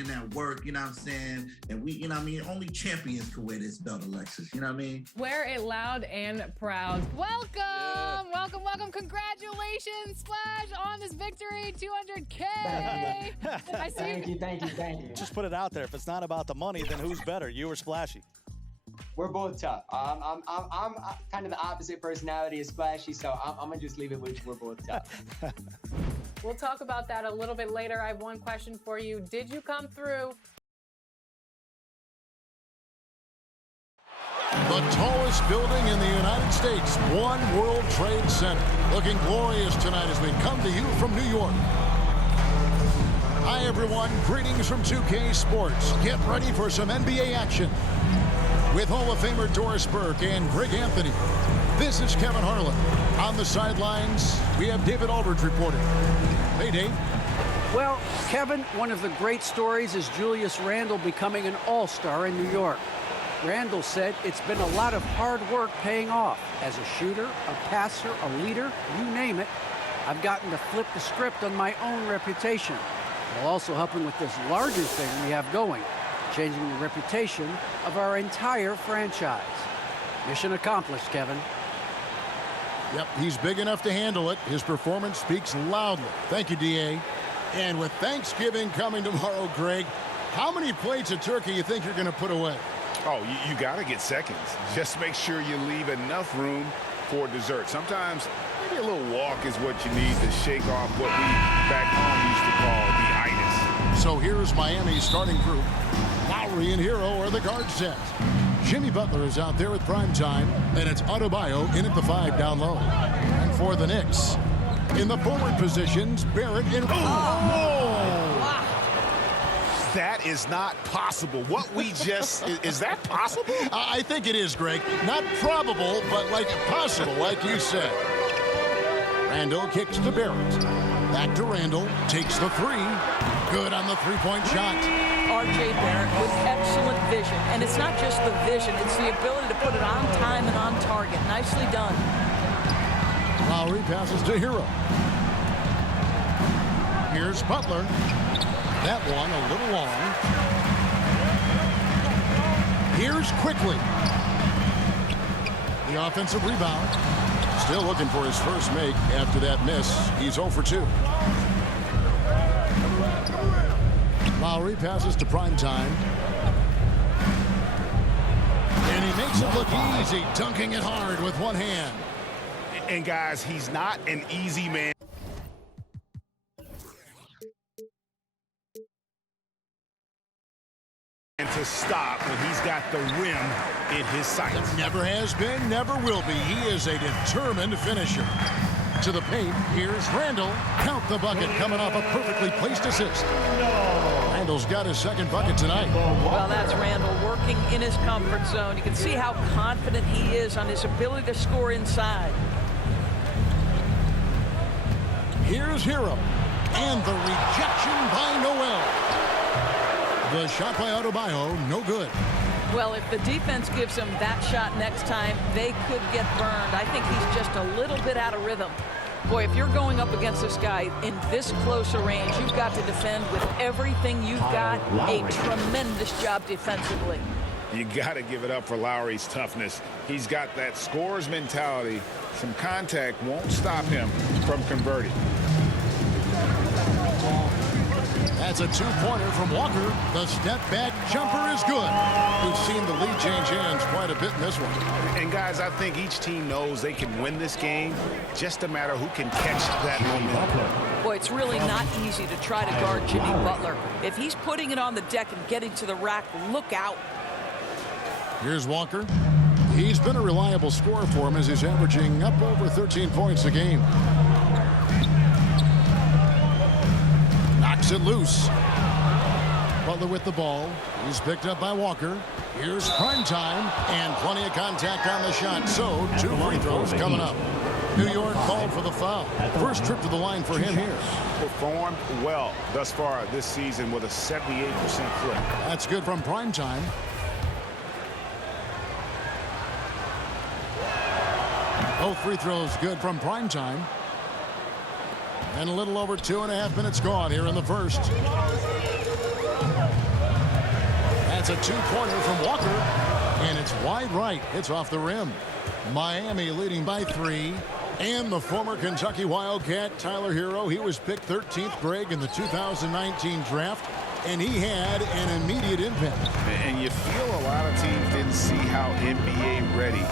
in that work, you know what I'm saying? And we, you know what I mean? Only champions can wear this belt, Alexis, you know what I mean? Wear it loud and proud. Welcome, welcome, welcome. Congratulations, Splash, on this victory, 200K. I see. Thank you. Just put it out there. If it's not about the money, then who's better, you or Splashy? We're both tough. I'm kind of the opposite personality as Splashy, so I'm gonna just leave it with we're both tough. We'll talk about that a little bit later. I have one question for you. Did you come through? The tallest building in the United States, One World Trade Center. Looking glorious tonight as we come to you from New York. Hi, everyone. Greetings from 2K Sports. Get ready for some NBA action. With Hall of Famer Doris Burke and Greg Anthony, this is Kevin Harlan. On the sidelines, we have David Aldridge reporting. Hey, Dave. Well, Kevin, one of the great stories is Julius Randle becoming an all-star in New York. Randle said it's been a lot of hard work paying off. As a shooter, a passer, a leader, you name it, I've gotten to flip the script on my own reputation, while also helping with this larger thing we have going, changing the reputation of our entire franchise. Mission accomplished, Kevin. Yep, he's big enough to handle it. His performance speaks loudly. Thank you, D.A. And with Thanksgiving coming tomorrow, Greg, how many plates of turkey you think you're going to put away? Oh, you got to get seconds. Just make sure you leave enough room for dessert. Sometimes maybe a little walk is what you need to shake off what we back home used to call the itis. So here's Miami's starting group. Lowry and Hero are the guard set. Jimmy Butler is out there with prime time, and it's Adebayo in at the 5 down low. And for the Knicks, in the forward positions, Barrett and... That is not possible. What we just... is that possible? I think it is, Greg. Not probable, but like possible, like you said. Randle kicks to Barrett. Back to Randle. Takes the 3. Good on the three-point shot. R.J. Barrett with excellent vision. And it's not just the vision. It's the ability to put it on time and on target. Nicely done. Lowry passes to Hero. Here's Butler. That one a little long. Here's Quickly. The offensive rebound. Still looking for his first make after that miss. He's 0 for 2. Lowry passes to prime time. And he makes it look easy, dunking it hard with one hand. And guys, he's not an easy man to stop when he's got the rim in his sights. Never has been, never will be. He is a determined finisher. To the paint, here's Randle. Count the bucket coming off a perfectly placed assist. Randle's got his second bucket tonight. Well, that's Randle working in his comfort zone. You can see how confident he is on his ability to score inside. Here's Hero. And the rejection by Noel. The shot by Adebayo, no good. Well, if the defense gives him that shot next time, they could get burned. I think he's just a little bit out of rhythm. Boy, if you're going up against this guy in this close a range, you've got to defend with everything you've got. A tremendous job defensively. You got to give it up for Lowry's toughness. He's got that scorer's mentality. Some contact won't stop him from converting. That's a two-pointer from Walker. The step-back jumper is good. We've seen the lead change hands quite a bit in this one. And, guys, I think each team knows they can win this game. Just a matter who can catch that momentum. Boy, it's really not easy to try to guard Jimmy Butler. If he's putting it on the deck and getting to the rack, look out. Here's Walker. He's been a reliable scorer for him as he's averaging up over 13 points a game. Knocks it loose. Butler with the ball. He's picked up by Walker. Here's prime time and plenty of contact on the shot. So 2 free throws coming up. New York called for the foul. First trip to the line for him here. Performed well thus far this season with a 78% clip. That's good from prime time. Both free throws good from prime time. And a little over 2.5 minutes gone here in the first. That's a two-pointer from Walker, and it's wide right. It's off the rim. Miami leading by 3. And the former Kentucky Wildcat, Tyler Hero, he was picked 13th, Greg, in the 2019 draft, and he had an immediate impact. And you feel a lot of teams didn't see how NBA ready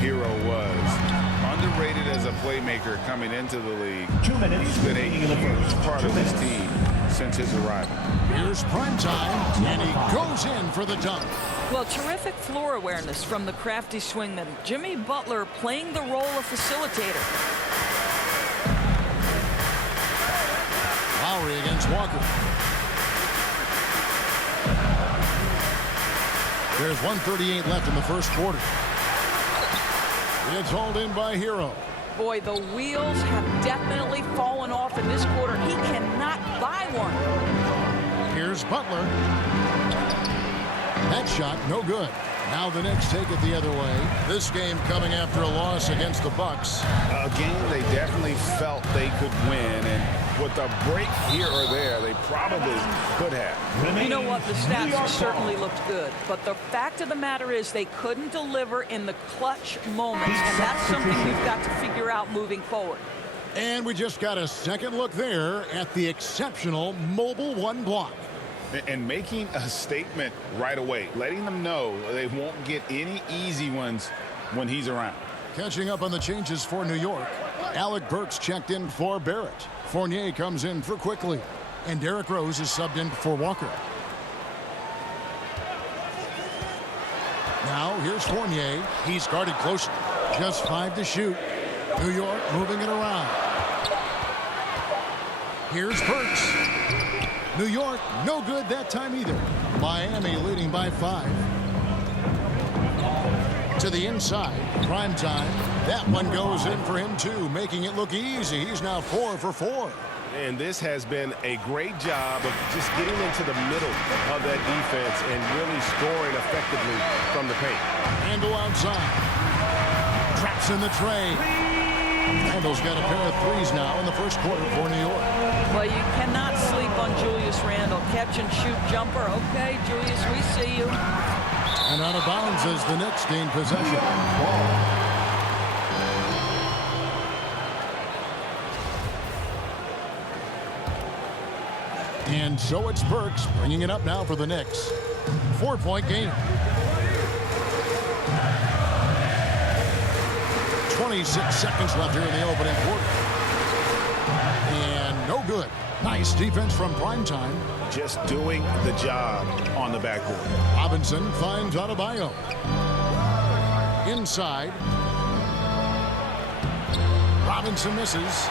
Hero was. Underrated as a playmaker coming into the league. 2 minutes. He's been a huge part of this team since his arrival. Here's Primetime, and he goes in for the dunk. Well, terrific floor awareness from the crafty swingman. Jimmy Butler playing the role of facilitator. Lowry against Walker. There's 1:38 left in the first quarter. It's hauled in by Hero. Boy, the wheels have definitely fallen off in this quarter. He cannot buy one. Here's Butler. That shot, no good. Now the Knicks take it the other way. This game coming after a loss against the Bucks. A game they definitely felt they could win, and with a break here or there, they probably could have. You know what? The stats certainly looked good, but the fact of the matter is they couldn't deliver in the clutch moments, and that's something you've got to figure out moving forward. And we just got a second look there at the exceptional Mobile One block. And making a statement right away, letting them know they won't get any easy ones when he's around. Catching up on the changes for New York. Alec Burks checked in for Barrett. Fournier comes in for Quickly. And Derrick Rose is subbed in for Walker. Now here's Fournier. He's guarded close. Just 5 to shoot. New York moving it around. Here's Burks. New York, no good that time either. Miami leading by 5. To the inside, Primetime. That one goes in for him too, making it look easy. He's now 4 for 4. And this has been a great job of just getting into the middle of that defense and really scoring effectively from the paint. Randle outside. Traps in the tray. Randle's got a pair of threes now in the first quarter for New York. Well, you cannot sleep on Julius Randle. Catch and shoot jumper. Okay, Julius, we see you. And out of bounds as the Knicks gain possession. And so it's Burks bringing it up now for the Knicks. 4-point game. 26 seconds left here in the opening quarter. And no good. Nice defense from Primetime. Just doing the job on the backboard. Robinson finds Adebayo. Inside. Robinson misses.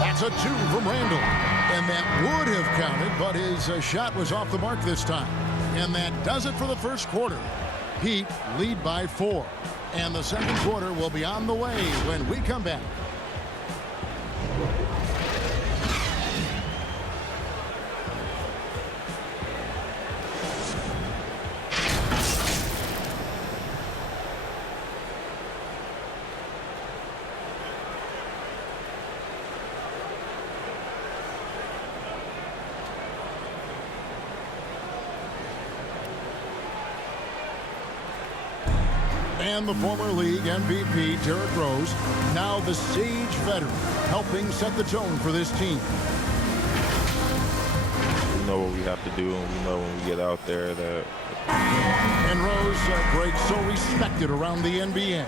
That's a 2 from Randle. And that would have counted, but his shot was off the mark this time. And that does it for the first quarter. Heat lead by 4. And the second quarter will be on the way when we come back. And the former league MVP, Derrick Rose, now the Sage veteran, helping set the tone for this team. We know what we have to do, and we know when we get out there that... And Rose, Greg, so respected around the NBA.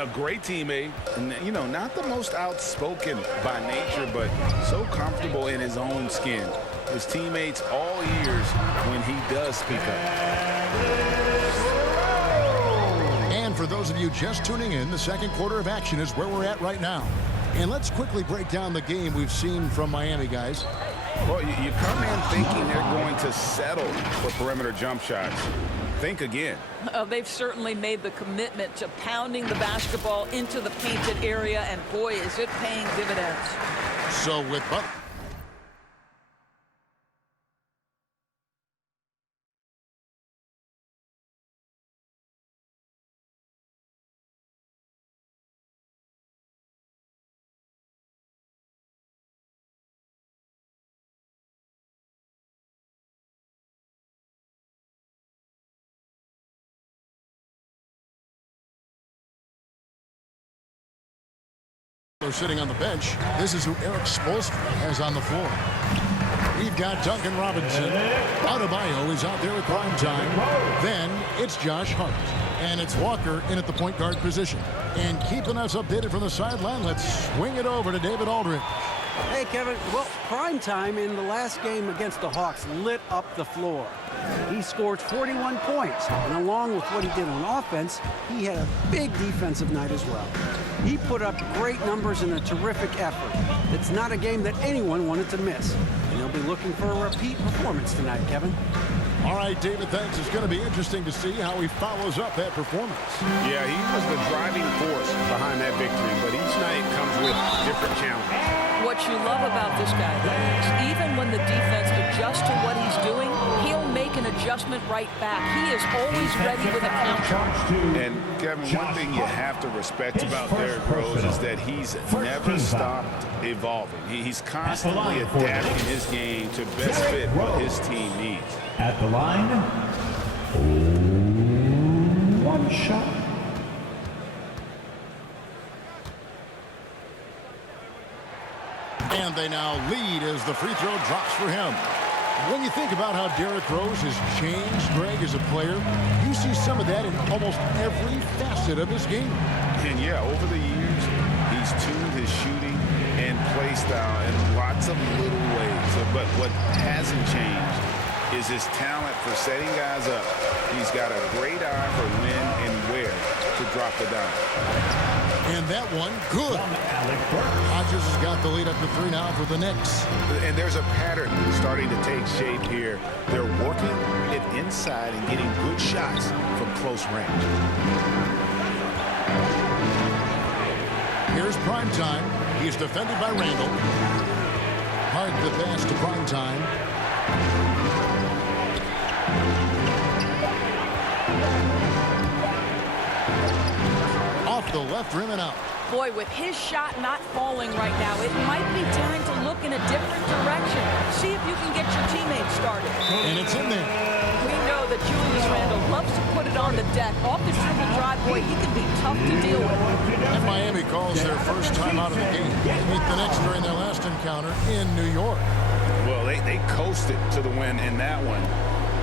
A great teammate, and you know, not the most outspoken by nature, but so comfortable in his own skin. His teammates all ears when he does speak up. And for those of you just tuning in, the second quarter of action is where we're at right now. And let's quickly break down the game we've seen from Miami, guys. Well, you come in thinking they're going to settle for perimeter jump shots. Think again. They've certainly made the commitment to pounding the basketball into the painted area, and boy, is it paying dividends. So with Butler. Butler sitting on the bench. This is who Eric Spoelstra has on the floor. We've got Duncan Robinson. Adebayo is out there at prime time. Then it's Josh Hart. And it's Walker in at the point guard position. And keeping us updated from the sideline, let's swing it over to David Aldridge. Hey, Kevin. Well, prime time in the last game against the Hawks lit up the floor. He scored 41 points, and along with what he did on offense, he had a big defensive night as well. He put up great numbers in a terrific effort. It's not a game that anyone wanted to miss, and they'll be looking for a repeat performance tonight, Kevin. All right, David, thanks. It's going to be interesting to see how he follows up that performance. Yeah, he was the driving force behind that victory, but each night comes with different challenges. What you love about this guy, though, is even when the defense adjusts to what he's doing, he'll make an adjustment right back. He is always ready with a counter. And, Kevin, one thing you have to respect about Derrick Rose is that he's never stopped evolving. He's constantly adapting his game to best fit what his team needs. At the line, one shot. And they now lead as the free throw drops for him. When you think about how Derrick Rose has changed, Greg, as a player, you see some of that in almost every facet of his game. And, yeah, over the years, he's tuned his shooting and play style in lots of little ways. But what hasn't changed is his talent for setting guys up. He's got a great eye for when and where to drop the dime. And that one, good. Rodgers has got the lead up to 3 now for the Knicks. And there's a pattern starting to take shape here. They're working it inside and getting good shots from close range. Here's Primetime. He's defended by Randall. Hard the pass to Primetime. Off the left rim and out. Boy, with his shot not falling right now, it might be time to look in a different direction. See if you can get your teammates started. And it's in there. We know that Julius Randle loves to put it on the deck. Off the dribble drive, boy, he can be tough to deal with. And Miami calls their first time out of the game. They meet the Knicks during their last encounter in New York. Well, they coasted to the win in that one.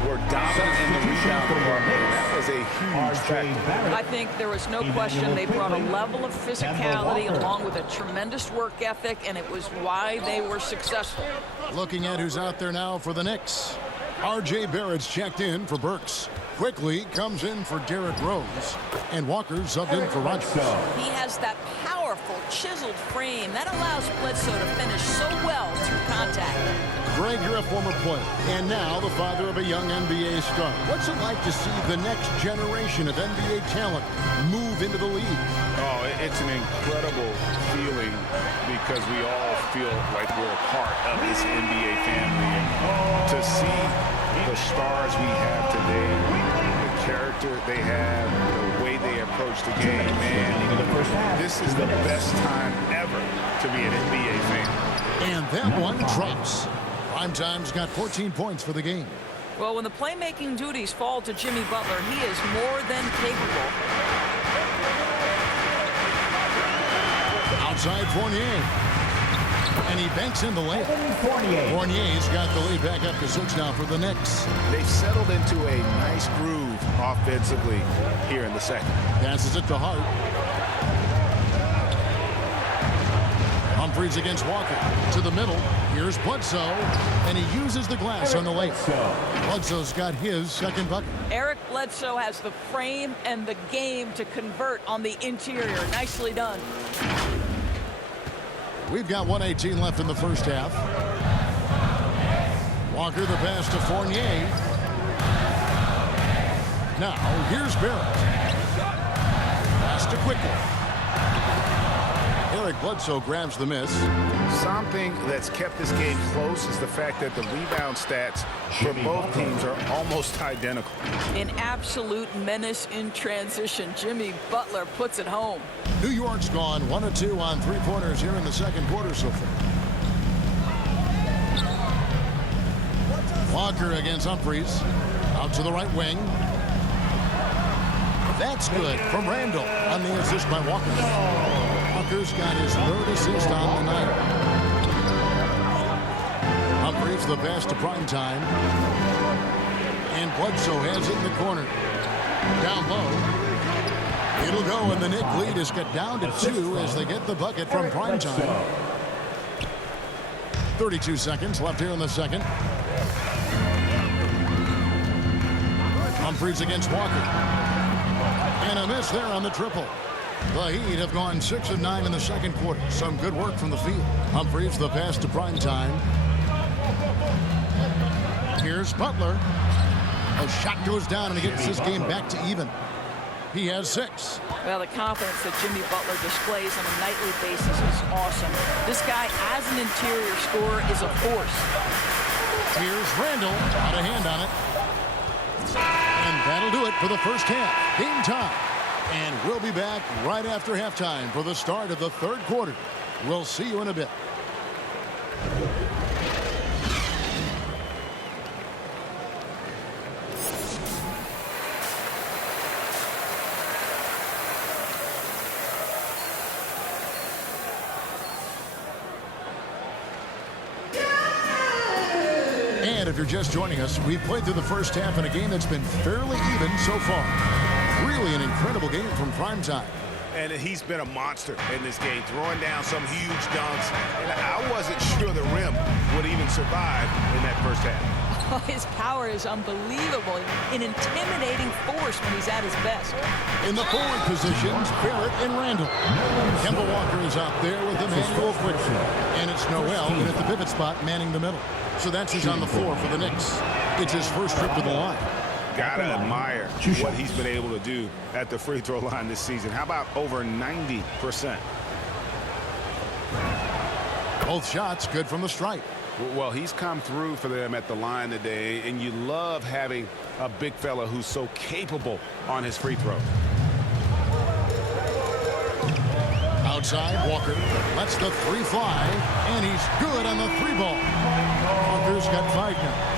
Were dominant in the rebound department. That was a huge factor. I think there was no question they brought a level of physicality along with a tremendous work ethic, and it was why they were successful. Looking at who's out there now for the Knicks. R.J. Barrett's checked in for Burks. Quickly comes in for Derrick Rose. And Walker's subbed in for Rodgers. He has that powerful, chiseled frame that allows Bledsoe to finish so well through contact. Greg, you're a former player, and now the father of a young NBA star. What's it like to see the next generation of NBA talent move into the league? Oh, it's an incredible feeling because we all feel like we're a part of this NBA family. And to see the stars we have today, the character they have, the way they approach the game, man, this is the best time ever to be an NBA fan. And that one drops. Primetime's got 14 points for the game. Well, when the playmaking duties fall to Jimmy Butler, he is more than capable. Outside Fournier. And he banks in the layup. Fournier's got the lead back up to 6 now for the Knicks. They've settled into a nice groove offensively here in the second. Passes it to Hart. Humphries against Walker. To the middle. Here's Bledsoe. And he uses the glass on the layup. Bledsoe's got his second bucket. Eric Bledsoe has the frame and the game to convert on the interior. Nicely done. We've got 1:18 left in the first half. Walker the pass to Fournier. Now here's Barrett. Pass to Quickly. Eric Bledsoe grabs the miss. Something that's kept this game close is the fact that the rebound stats for both teams are almost identical. An absolute menace in transition. Jimmy Butler puts it home. New York's gone 1 of 2 on three-pointers here in the second quarter so far. Walker against Humphries. Out to the right wing. That's good from Randall on the assist by Walker. Walker's got his 3rd assist on the night. Humphries the pass to Primetime. And Bledsoe has it in the corner. Down low. It'll go, and the Knick lead is cut down to 2 as they get the bucket from Primetime. 32 seconds left here in the second. Humphries against Walker. And a miss there on the triple. The Heat have gone 6 of 9 in the second quarter. Some good work from the field. Humphries the pass to Primetime. Here's Butler. A shot goes down and he gets this game back to even. He has 6. Well, the confidence that Jimmy Butler displays on a nightly basis is awesome. This guy, as an interior scorer, is a force. Here's Randall. Got a hand on it. And that'll do it for the first half. Game time. And we'll be back right after halftime for the start of the 3rd quarter. We'll see you in a bit. And if you're just joining us, we've played through the first half in a game that's been fairly even so far. Really an incredible game from Primetime. And he's been a monster in this game, throwing down some huge dunks. And I wasn't sure the rim would even survive in that first half. Oh, his power is unbelievable. An intimidating force when he's at his best. In the forward positions, Barrett and Randall. Kemba Walker is out there with Emmanuel Quickly. And it's Noel in at the pivot spot manning the middle. So that's who's on the floor for the Knicks. It's his first trip to the line. Gotta admire what he's been able to do at the free throw line this season. How about over 90%? Both shots good from the stripe. Well, he's come through for them at the line today, and you love having a big fella who's so capable on his free throw. Outside, Walker lets the 3 fly, and he's good on the 3 ball. Walker's got 5 now.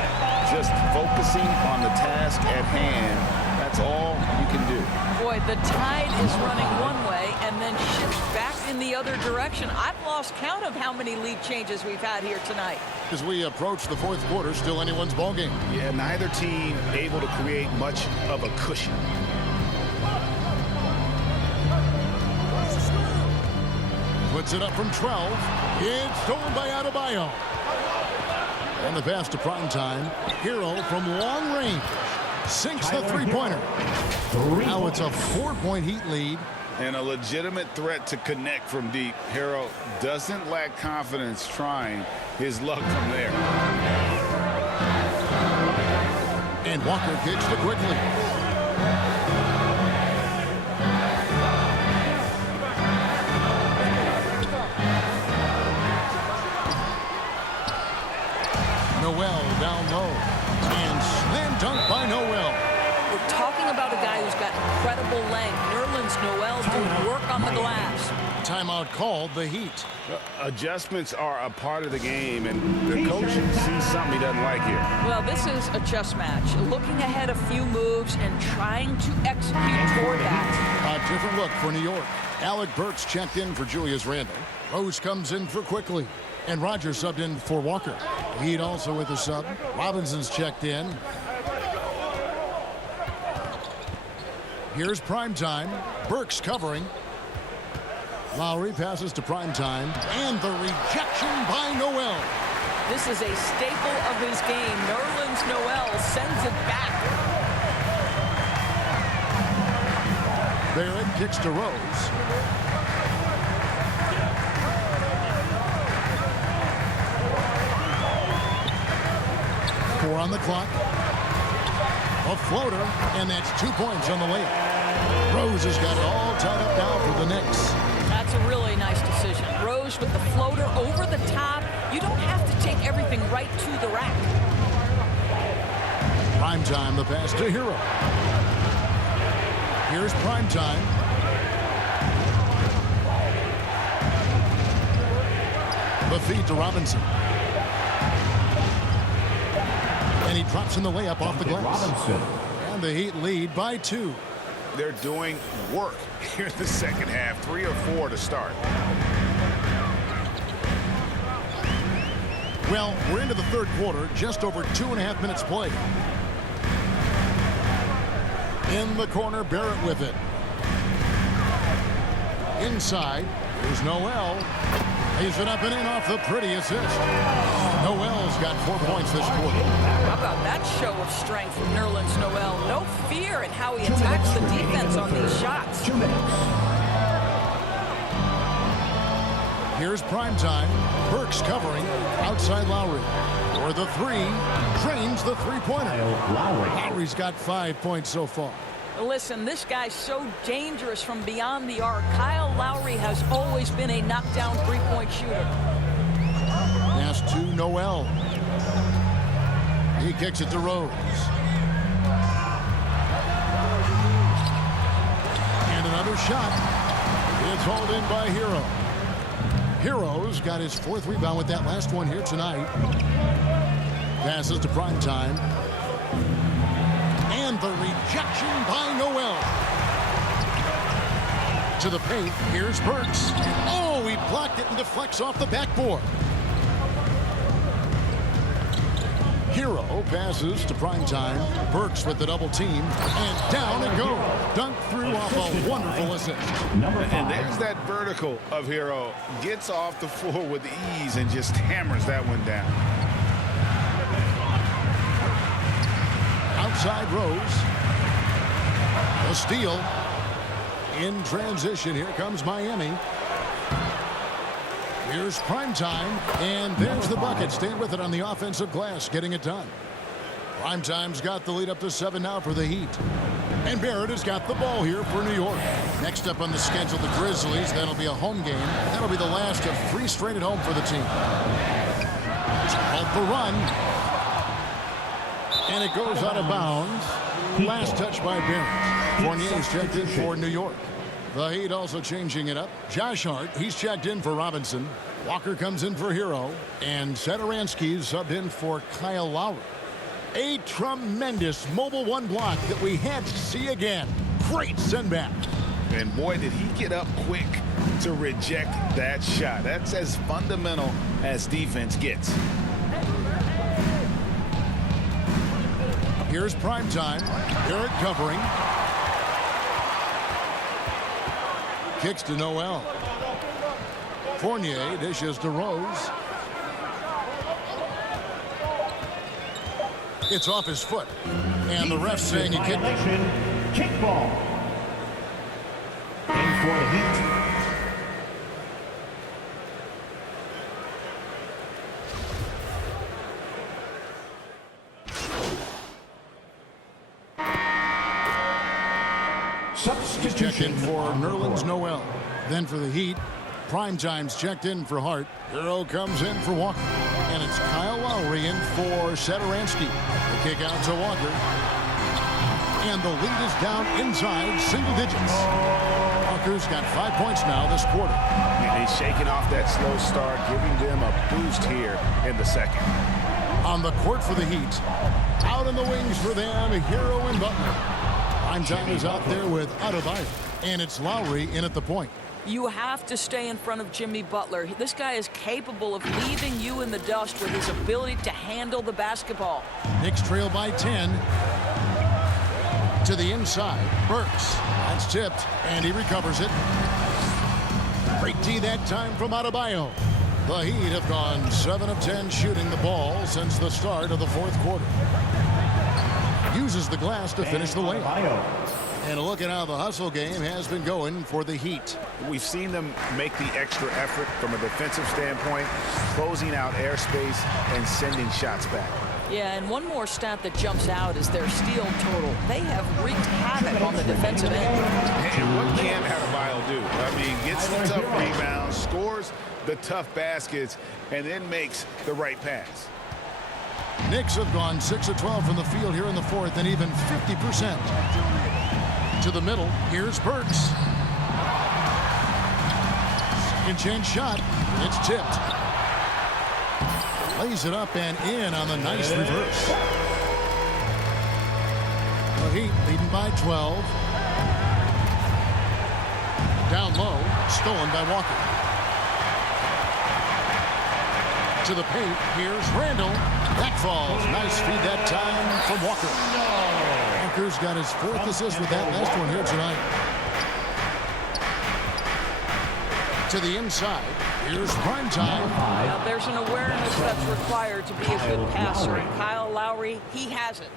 Just focusing on the task at hand, that's all you can do. Boy, the tide is running one way and then shifts back in the other direction. I've lost count of how many lead changes we've had here tonight. As we approach the 4th quarter, still anyone's ball game. Yeah, neither team able to create much of a cushion. Puts it up from 12. It's stolen by Adebayo. And the pass to Primetime. Hero from long range. Sinks the 3-pointer. Now it's a 4-point Heat lead. And a legitimate threat to connect from deep. Hero doesn't lack confidence trying his luck from there. And Walker kicks to Quickly. Noel down low. And slam dunk by Noel. We're talking about a guy who's got incredible length. Nerlens Noel doing work on the glass. Timeout called the Heat. Adjustments are a part of the game, and the coach sees something he doesn't like here. Well, this is a chess match. Looking ahead a few moves and trying to execute toward that. A different look for New York. Alec Burks checked in for Julius Randle. Rose comes in for Quickly. And Rogers subbed in for Walker. Heat also with a sub. Robinson's checked in. Here's Primetime. Burks covering. Lowry passes to Primetime. And the rejection by Noel. This is a staple of his game. Nerlens Noel sends it back. Barrett kicks to Rose. On the clock. A floater, and that's 2 points on the layup. Rose has got it all tied up now for the Knicks. That's a really nice decision. Rose with the floater over the top. You don't have to take everything right to the rack. Primetime, the pass to Hero. Here's Primetime. The feed to Robinson. And he drops in the layup off the glass. Robinson. And the Heat lead by 2. They're doing work here in the second half. 3 or 4 to start. Well, we're into the third quarter, just over 2.5 minutes played. In the corner, Barrett with it. Inside, there's Noel. He's it up and in off the pretty assist. Noel's got 4 points this quarter. How about that show of strength from Nerlens Noel? No fear in how he attacks the defense on these shots. 2 minutes. Here's primetime. Burks covering outside Lowry. For the 3, drains the three-pointer. Lowry's got 5 points so far. Listen, this guy's so dangerous from beyond the arc. Kyle Lowry has always been a knockdown three-point shooter. Pass to Noel. He kicks it to Rose. And another shot. It's hauled in by Hero. Hero's got his 4th rebound with that last one here tonight. Passes to primetime. And the rejection by Noel. To the paint, here's Burks. Oh, he blocked it and deflects off the backboard. Hero passes to primetime. Burks with the double team. And down it goes. Dunked through off a wonderful assist. And there's that vertical of Hero. Gets off the floor with ease and just hammers that one down. Outside Rose. A steal. In transition, here comes Miami. Here's primetime, and there's the bucket. Staying with it on the offensive glass, getting it done. Primetime's got the lead up to 7 now for the Heat. And Barrett has got the ball here for New York. Next up on the schedule, the Grizzlies. That'll be a home game. That'll be the last of 3 straight at home for the team. Called the run. And it goes out of bounds. Last touch by Barrett. Fournier's checked in for New York. The Heat also changing it up. Josh Hart, he's checked in for Robinson. Walker comes in for Hero. And Satoransky's subbed in for Kyle Lowry. A tremendous mobile 1 block that we had to see again. Great send back. And boy, did he get up quick to reject that shot. That's as fundamental as defense gets. Here's primetime. Barrett covering. Kicks to Noel. Fournier dishes to Rose. It's off his foot. And the ref saying he kicked it. Kickball. In for the Heat. He's checked in for Nerlens Noel. Then for the Heat, Primetime's checked in for Hart. Hero comes in for Walker. And it's Kyle Lowry in for Satoransky. The kick out to Walker. And the lead is down inside single digits. Walker's got 5 points now this quarter. And he's shaking off that slow start, giving them a boost here in the second. On the court for the Heat. Out in the wings for them, Hero and Butler. Primetime is out there with Adebayo. And it's Lowry in at the point. You have to stay in front of Jimmy Butler. This guy is capable of leaving you in the dust with his ability to handle the basketball. Knicks trail by 10. To the inside. Burks. That's tipped. And he recovers it. Great D that time from Adebayo. The Heat have gone 7 of 10 shooting the ball since the start of the fourth quarter. Uses the glass to finish the layup. And a look at how the hustle game has been going for the Heat. We've seen them make the extra effort from a defensive standpoint, closing out airspace and sending shots back. Yeah, and one more stat that jumps out is their steal total. They have wreaked havoc on the defensive end. And what can Adebayo do? I mean, gets the tough rebounds, scores the tough baskets, and then makes the right pass. Knicks have gone 6 of 12 from the field here in the fourth, and even 50%. To the middle, here's Burks. Second chance shot. It's tipped. Lays it up and in on the nice reverse. The Heat leading by 12. Down low, stolen by Walker. To the paint, here's Randall. That falls. Nice feed that time from Walker. Walker's got his 4th assist with that last one here tonight. To the inside, here's Primetime. Now there's an awareness that's required to be a good passer, and Kyle Lowry, he has it.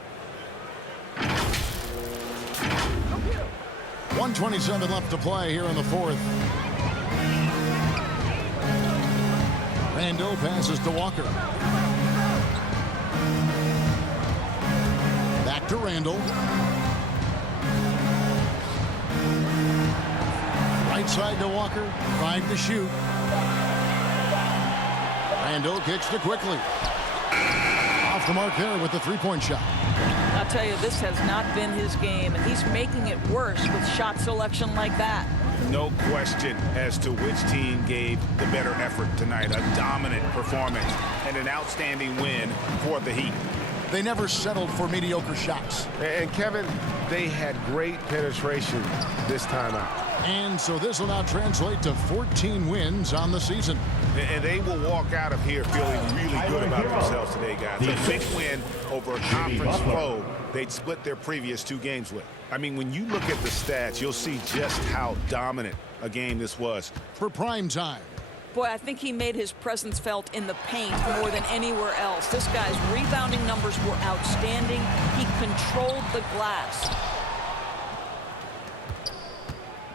1:27 left to play here in the 4th. Randall passes to Walker. Back to Randall. Right side to Walker. 5 to shoot. Randall kicks to quickly. Off the mark there with the three-point shot. I'll tell you, this has not been his game, and he's making it worse with shot selection like that. No question as to which team gave the better effort tonight. A dominant performance and an outstanding win for the Heat. They never settled for mediocre shots. And Kevin, they had great penetration this time out. And so this will now translate to 14 wins on the season. And they will walk out of here feeling really good about themselves today, guys. A big win over a conference foe they'd split their previous 2 games with. I mean, when you look at the stats, you'll see just how dominant a game this was. For Primetime. Boy, I think he made his presence felt in the paint more than anywhere else. This guy's rebounding numbers were outstanding. He controlled the glass.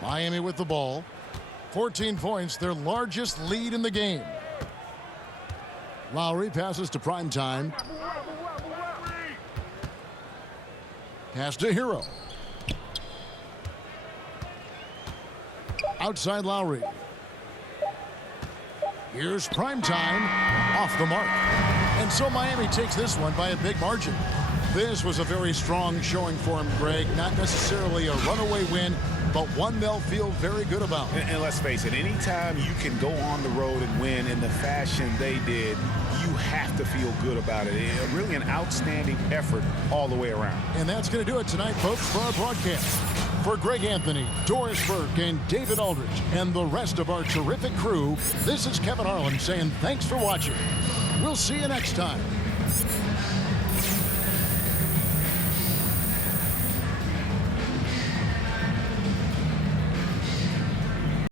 Miami with the ball. 14 points, their largest lead in the game. Lowry passes to Primetime. Pass to Hero. Outside Lowry. Here's Primetime. Off the mark. And so Miami takes this one by a big margin. This was a very strong showing for him, Greg. Not necessarily a runaway win, but one they'll feel very good about. And let's face it, anytime you can go on the road and win in the fashion they did, you have to feel good about it. Really an outstanding effort all the way around. And that's going to do it tonight, folks, for our broadcast. For Greg Anthony, Doris Burke, and David Aldridge, and the rest of our terrific crew, this is Kevin Harlan saying thanks for watching. We'll see you next time.